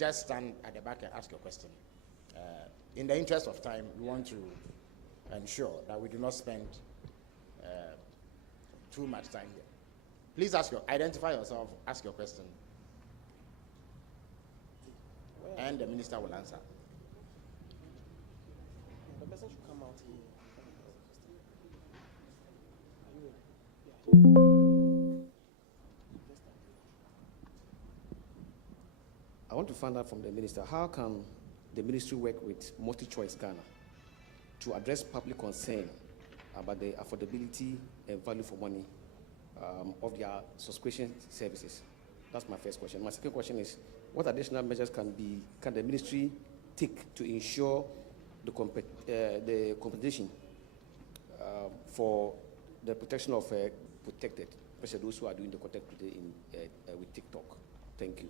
just stand at the back and ask your question. In the interest of time, we want to ensure that we do not spend too much time here. Please identify yourself, ask your question, and the minister will answer. The person should come out here. I want to find out from the minister, how can the ministry work with MultiChoice Ghana to address public concern about the affordability and value for money of their subscription services? That's my first question. My second question is, what additional measures can the ministry take to ensure the competition for the protection of protected, especially those who are doing the content with TikTok? Thank you.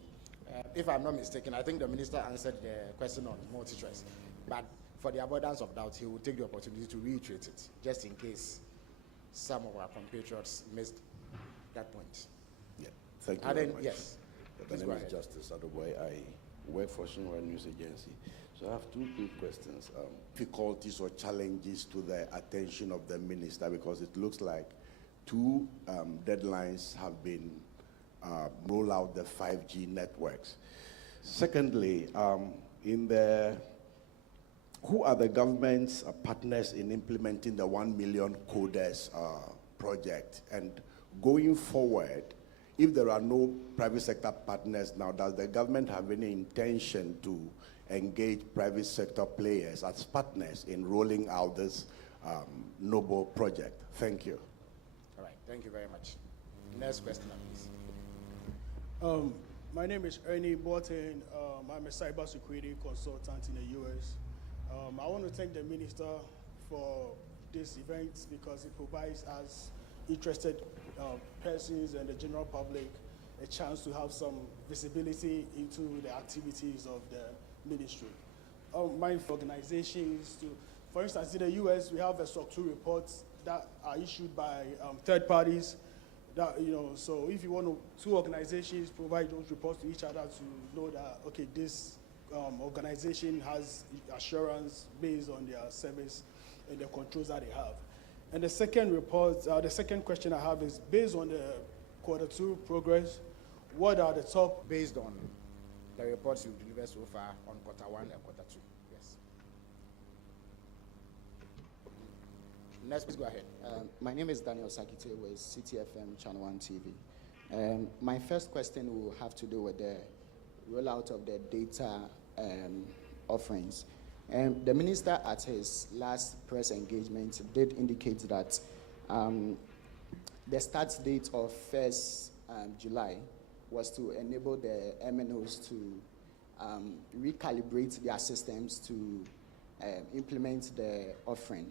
If I'm not mistaken, I think the minister answered the question on MultiChoice, but for the avoidance of doubt, he will take the opportunity to reiterate it, just in case some of our compatriots missed that point. Yeah, thank you very much. Yes. My name is Justice Adoboy. I work for Shinra News Agency. So I have two quick questions. Difficulties or challenges to the attention of the minister, because it looks like two deadlines have been roll out the 5G networks. Secondly, who are the government's partners in implementing the 1 million coders project? And going forward, if there are no private sector partners now, does the government have any intention to engage private sector players as partners in rolling out this noble project? Thank you. All right, thank you very much. Next question, please. My name is Ernie Borton. I'm a cybersecurity consultant in the US. I want to thank the minister for this event because it provides us interested persons and the general public a chance to have some visibility into the activities of the ministry. My organizations, for instance, in the US, we have a SOC 2 reports that are issued by third parties. That, so if you want two organizations provide those reports to each other to know that, okay, this organization has assurance based on their service and the controls that they have. And the second question I have is, based on the Q2 progress, what are the top? Based on the reports you've delivered so far on Q1 and Q2. Yes. Next, please go ahead. My name is Daniel Sakite with CTFM Channel 1 TV. My first question will have to do with the rollout of the data offerings. The minister at his last press engagement did indicate that the start date of 1st July was to enable the MNOs to recalibrate their systems to implement the offering.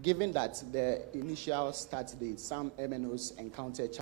Given that the initial start date, some MNOs encountered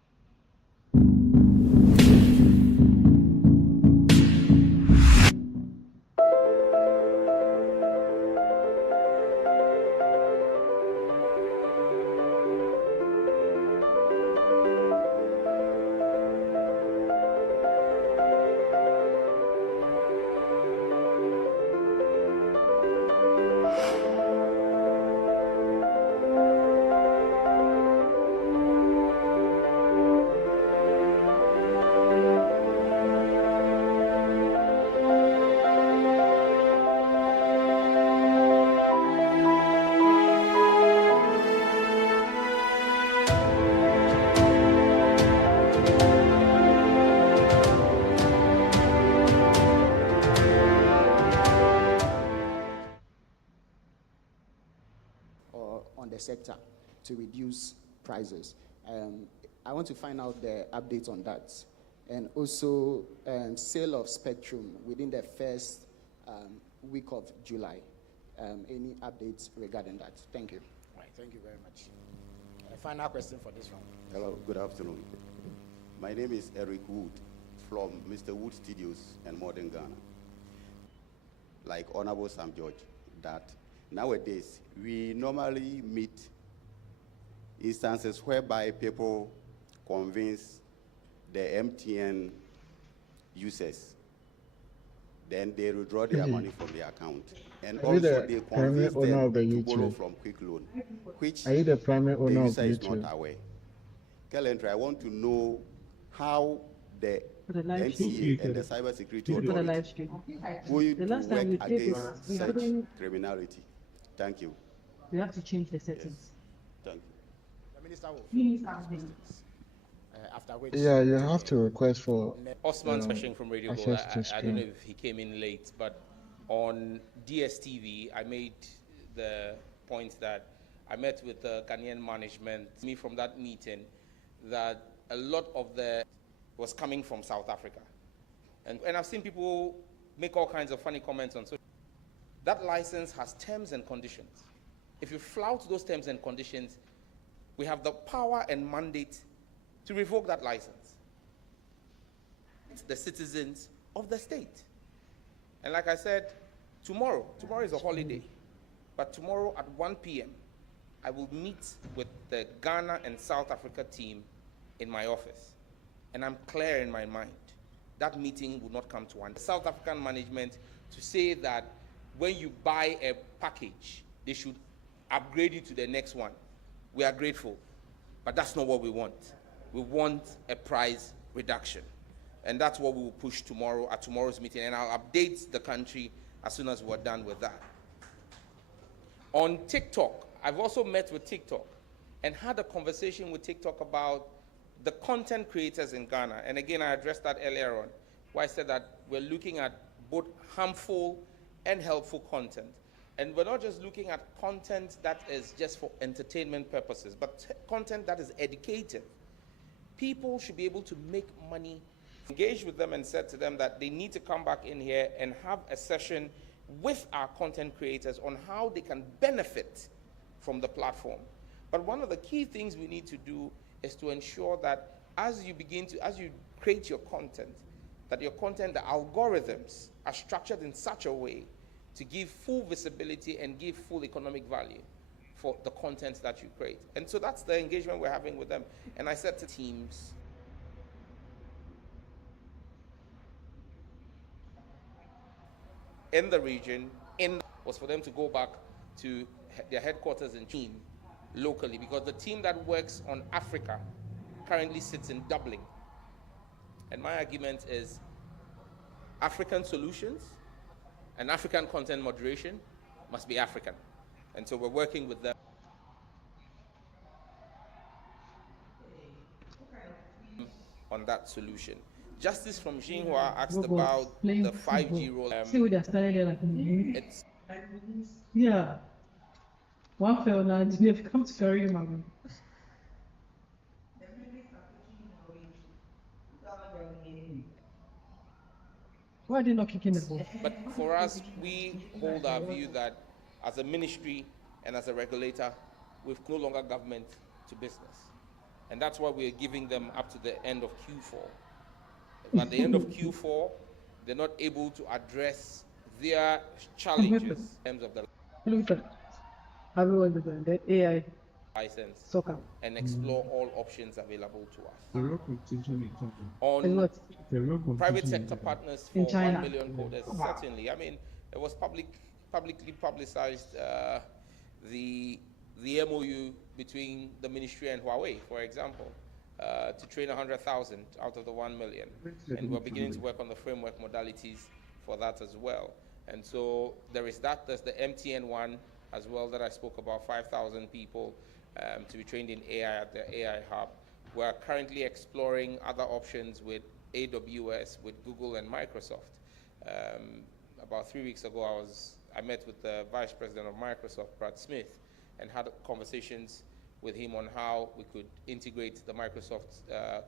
the sector to reduce prices. I want to find out the update on that. And also sale of spectrum within the first week of July. Any updates regarding that? Thank you. All right, thank you very much. Final question for this round. Hello, good afternoon. My name is Eric Wood from Mr. Wood Studios and Modern Ghana. Like Honorable Sam George, that nowadays we normally meet instances whereby people convince the MTN users then they withdraw their money from their account. And Are you also the they primary convince owner of the them to borrow YouTube? from Quick Loan, which Are you the primary the owner of user is YouTube? not aware. Kelentry, I want to know how the For the live NTA and the cybersecurity For the authority live stream. going The to last time work we did against this, we such couldn't- criminality. Thank you. We have to change the settings. Thank you. The minister will Please, after which. Yeah, you have to request for Osman Speshing from Radio Gold. access to I don't know screen. if he came in late, but on DSTV, I made the point that I met with the Ghanaian management, me from that meeting, that a lot of the was coming from South Africa. And I've seen people make all kinds of funny comments on social. That license has terms and conditions. If you flout those terms and conditions, we have the power and mandate to revoke that license. It's the citizens of the state. And like I said, tomorrow is a holiday, but tomorrow at 1 p.m., I will meet with the Ghana and South Africa team in my office. And I'm clear in my mind, that meeting will not come to one. The South African management to say that when you buy a package, they should upgrade you to the next one. We are grateful, but that's not what we want. We want a price reduction. And that's what we will push tomorrow at tomorrow's meeting. And I'll update the country as soon as we're done with that. On TikTok, I've also met with TikTok and had a conversation with TikTok about the content creators in Ghana. And again, I addressed that earlier on, where I said that we're looking at both harmful and helpful content. And we're not just looking at content that is just for entertainment purposes, but content that is educative. People should be able to make money. Engage with them and said to them that they need to come back in here and have a session with our content creators on how they can benefit from the platform. But one of the key things we need to do is to ensure that as you create your content, that your content, the algorithms are structured in such a way to give full visibility and give full economic value for the content that you create. And so that's the engagement we're having with them. And I said to teams, in the region, was for them to go back to their headquarters and team locally, because the team that works on Africa currently sits in Dublin. And my argument is African solutions and African content moderation must be African. And so we're working with them on that solution. Justice from Xinhua asked about the 5G role. See what they started there like It's yeah. One fell now, they've come to carry him out. Why are they not kicking the ball? But for us, we hold our view that as a ministry and as a regulator, we've no longer government to business. And that's why we're giving them up to the end of Q4. If at the end of Q4, they're not able to address their challenges in terms of the Look at everyone doing that AI license soccer. and explore all options available to us. The real competition in China. And On what? The real competition private sector partners for In 1 China. million coders, certainly. I mean, it was publicly publicized the MOU between the ministry and Huawei, for example, to train 100,000 out of the 1 million. And we're beginning to work on the framework modalities for that as well. And so there is that. There's the MTN one as well that I spoke about, 5,000 people to be trained in AI at the AI Hub. We're currently exploring other options with AWS, with Google and Microsoft. About 3 weeks ago, I met with the Vice President of Microsoft, Brad Smith, and had conversations with him on how we could integrate the Microsoft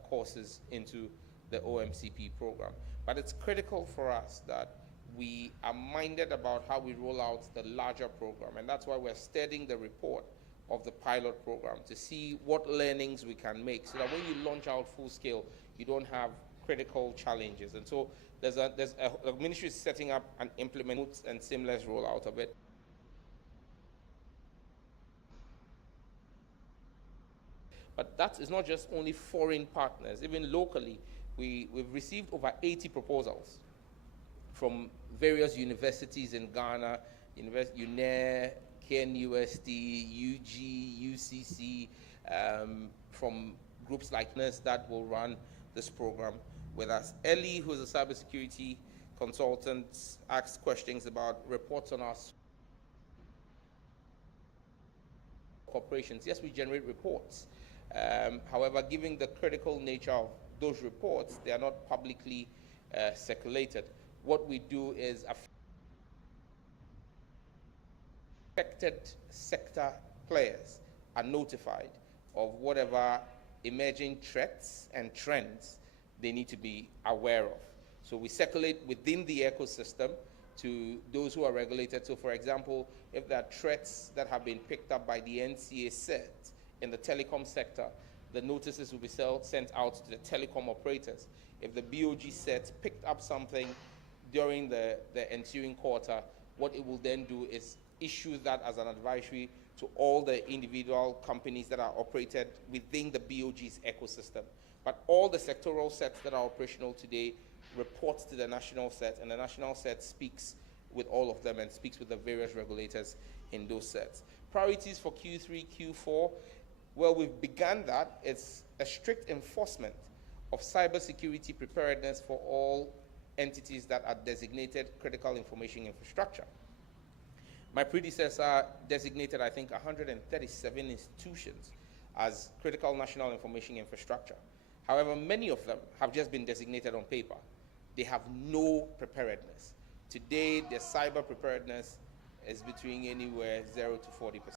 courses into the OMCP program. But it's critical for us that we are minded about how we roll out the larger program, and that's why we're studying the report of the pilot program to see what learnings we can make so that when you launch out full scale, you don't have critical challenges. And so the ministry is setting up and implement and seamless rollout of it. But that is not just only foreign partners. Even locally, we've received over 80 proposals from various universities in Ghana, UNAIR, KNUST, UG, UCC, from groups like NIST that will run this program with us. Ellie, who is a cybersecurity consultant, asked questions about reports on our corporations. Yes, we generate reports. However, given the critical nature of those reports, they are not publicly circulated. What we do is affected sector players are notified of whatever emerging threats and trends they need to be aware of. So we circulate within the ecosystem to those who are regulated. So for example, if there are threats that have been picked up by the NCA CERT in the telecom sector, the notices will be sent out to the telecom operators. If the BOG CERT picked up something during the ensuing quarter, what it will then do is issue that as an advisory to all the individual companies that are operated within the BOG's ecosystem. But all the sectoral sets that are operational today reports to the national set, and the national set speaks with all of them and speaks with the various regulators in those sets. Priorities for Q3, Q4, well, we've begun that. It's a strict enforcement of cybersecurity preparedness for all entities that are designated critical information infrastructure. My predecessor designated, I think, 137 institutions as critical national information infrastructure. However, many of them have just been designated on paper. They have no preparedness. Today, their cyber preparedness is between anywhere 0 to 40%.